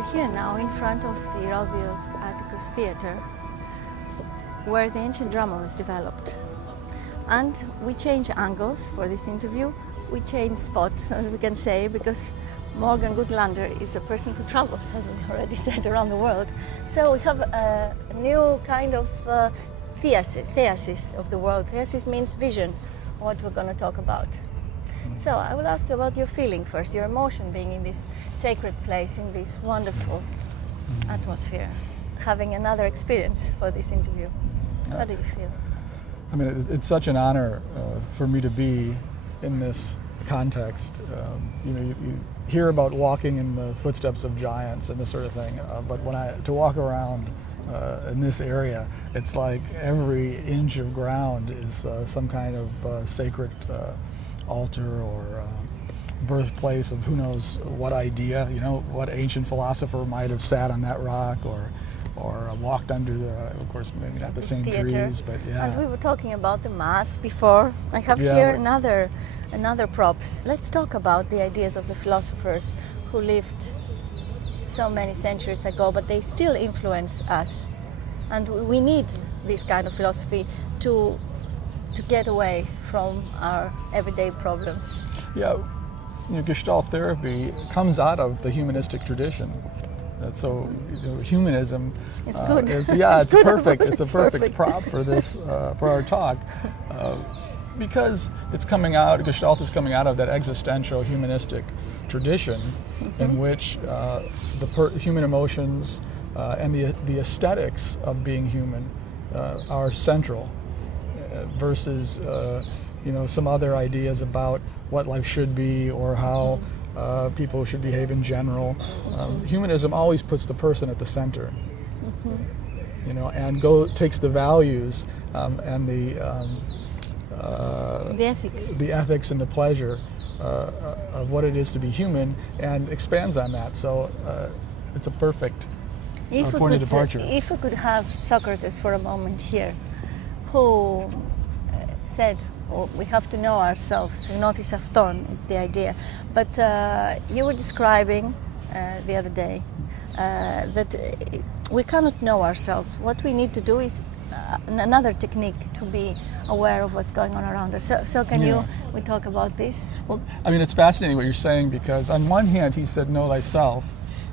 We're here now in front of the Herodion Atticus Theatre, where the ancient drama was developed. And we change angles for this interview. We change spots, as we can say, because Morgan Goodlander is a person who travels, as we already said, around the world. So we have a new kind of theasis of the world. Theasis means vision, what we're going to talk about. So I will ask you about your feeling first, your emotion being in this sacred place, in this wonderful atmosphere, having another experience for this interview. How do you feel? I mean, it's such an honor for me to be in this context. You hear about walking in the footsteps of giants and this sort of thing, but to walk around in this area, it's like every inch of ground is some kind of sacred altar or birthplace of who knows what idea, what ancient philosopher might have sat on that rock or walked under the, of course, maybe not the same trees, but yeah. And we were talking about the mast before. I have here another props. Let's talk about the ideas of the philosophers who lived so many centuries ago, but they still influence us. And we need this kind of philosophy to get away from our everyday problems. Yeah, Gestalt therapy comes out of the humanistic tradition. So humanism it's good. It's perfect. It's a perfect prop for this for our talk because it's coming out. Gestalt is coming out of that existential humanistic tradition in which the human emotions and the aesthetics of being human are central versus some other ideas about what life should be or how people should behave in general. Humanism always puts the person at the center, and takes the values and the ethics and the pleasure of what it is to be human and expands on that. So it's a perfect point of departure. If we could have Socrates for a moment here, who said, we have to know ourselves. Gnosis αυτόν is the idea. But you were describing the other day that we cannot know ourselves. What we need to do is another technique to be aware of what's going on around us. So can we talk about this? Well, I mean, it's fascinating what you're saying, because on one hand he said, know thyself.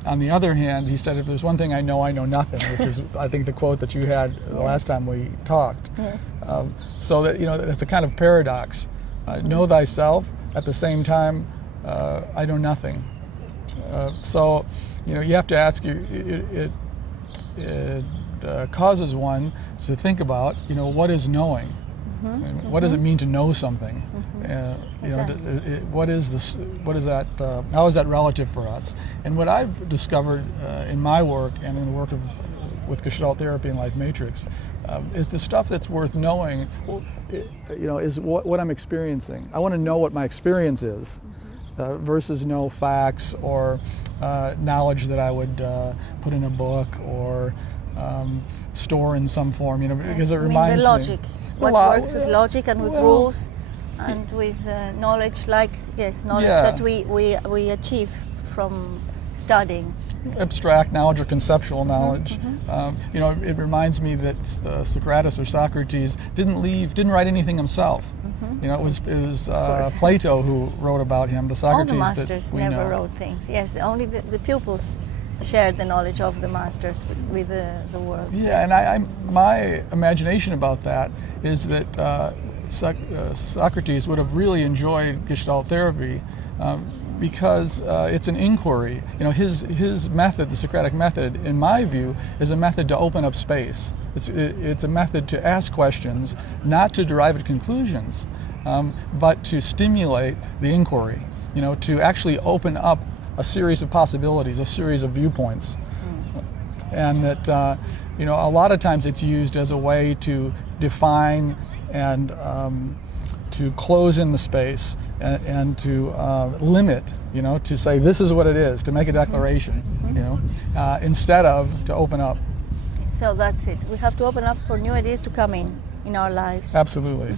On the other hand, he said, if there's one thing I know nothing, which is, I think, the quote that you had the last time we talked. Yes. So that, that's a kind of paradox. Know thyself, at the same time, I know nothing. So, you have to ask it causes one to think about, what is knowing? What does it mean to know something? What is this? What is that? How is that relative for us? And what I've discovered in my work and in the work with Gestalt therapy and Life Matrix is the stuff that's worth knowing. Is what I'm experiencing. I want to know what my experience is, versus know facts or knowledge that I would put in a book or store in some form. Because it reminds the logic. me. What works with logic and with rules and with knowledge, that we achieve from studying. Abstract knowledge or conceptual knowledge. It reminds me that Socrates or Socrates didn't write anything himself. It was Plato who wrote about him. The Socrates all the masters that we never know. wrote things. Yes, only the pupils shared the knowledge of the masters with the world. Yeah, and my imagination about that is that Socrates would have really enjoyed Gestalt therapy because it's an inquiry. His method, the Socratic method, in my view, is a method to open up space. It's a method to ask questions, not to derive at conclusions, but to stimulate the inquiry. To actually open up a series of possibilities, a series of viewpoints. And that, a lot of times it's used as a way to define and to close in the space and to limit, to say this is what it is, to make a declaration, instead of to open up. So that's it. We have to open up for new ideas to come in our lives. Absolutely.